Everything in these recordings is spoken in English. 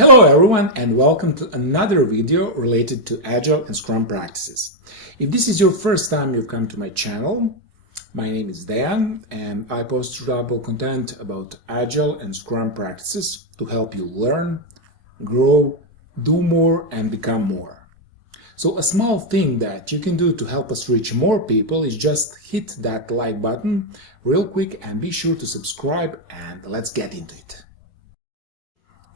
Hello everyone and welcome to another video related to Agile and Scrum practices. If this is your first time you've come to my channel, my name is Dan and I post reliable content about Agile and Scrum practices to help you learn, grow, do more and become more. So a small thing that you can do to help us reach more people is just hit that like button real quick and be sure to subscribe, and let's get into it.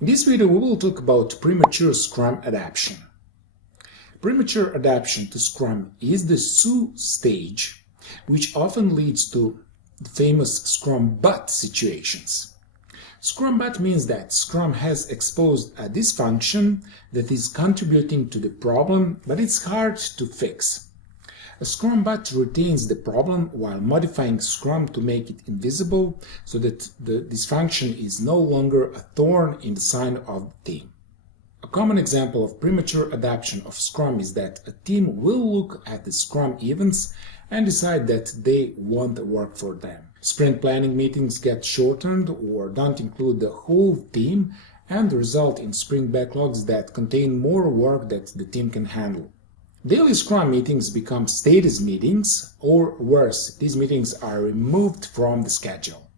In this video we will talk about premature Scrum adaptation. Premature adaptation to Scrum is the stage which often leads to the famous Scrumbut situations. Scrumbut means that Scrum has exposed a dysfunction that is contributing to the problem, but it's hard to fix. A Scrumbut retains the problem while modifying Scrum to make it invisible so that the dysfunction is no longer a thorn in the side of the team. A common example of premature adaptation of Scrum is that a team will look at the Scrum events and decide that they won't work for them. Sprint planning meetings get shortened or don't include the whole team and result in sprint backlogs that contain more work that the team can handle. Daily Scrum meetings become status meetings, or worse, these meetings are removed from the schedule.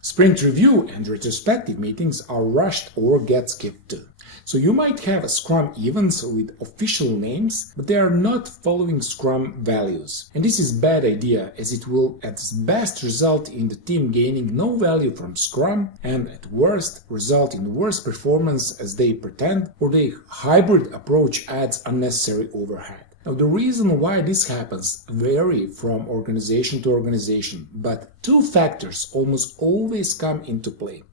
Sprint review and retrospective meetings are rushed or get skipped too. So you might have Scrum events with official names, but they are not following Scrum values. And this is a bad idea, as it will at best result in the team gaining no value from Scrum and at worst result in worse performance as they pretend or the hybrid approach adds unnecessary overhead. Now, the reason why this happens vary from organization to organization, but two factors almost always come into play.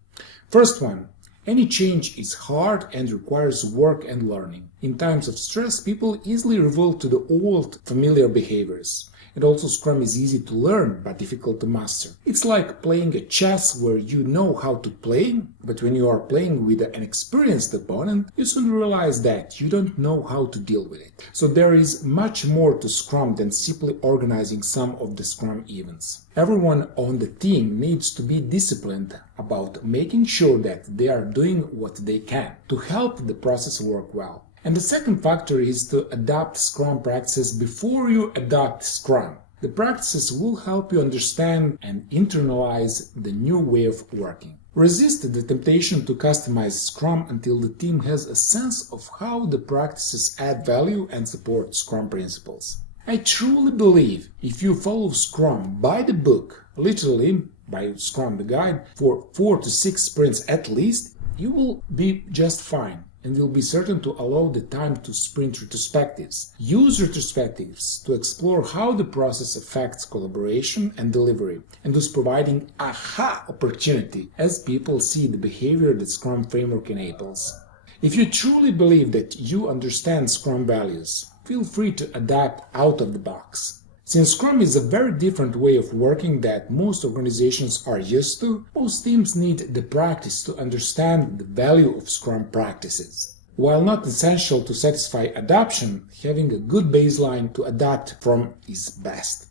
First one, any change is hard and requires work and learning. In times of stress, people easily revert to the old familiar behaviors. And also Scrum is easy to learn but difficult to master. It's like playing a chess where you know how to play, but when you are playing with an experienced opponent, you soon realize that you don't know how to deal with it. So there is much more to Scrum than simply organizing some of the Scrum events. Everyone on the team needs to be disciplined about making sure that they are doing what they can to help the process work well. And the second factor is to adapt Scrum practices before you adopt Scrum. The practices will help you understand and internalize the new way of working. Resist the temptation to customize Scrum until the team has a sense of how the practices add value and support Scrum principles. I truly believe if you follow Scrum by the book, literally by Scrum the guide, for 4 to 6 sprints at least, you will be just fine and will be certain to allow the time to sprint retrospectives. Use retrospectives to explore how the process affects collaboration and delivery, and thus providing aha opportunity as people see the behavior that Scrum framework enables. If you truly believe that you understand Scrum values, feel free to adapt out of the box. Since Scrum is a very different way of working that most organizations are used to, most teams need the practice to understand the value of Scrum practices. While not essential to satisfy adoption, having a good baseline to adapt from is best.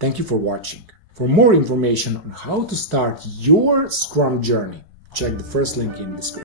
Thank you for watching. For more information on how to start your Scrum journey, check the first link in the description.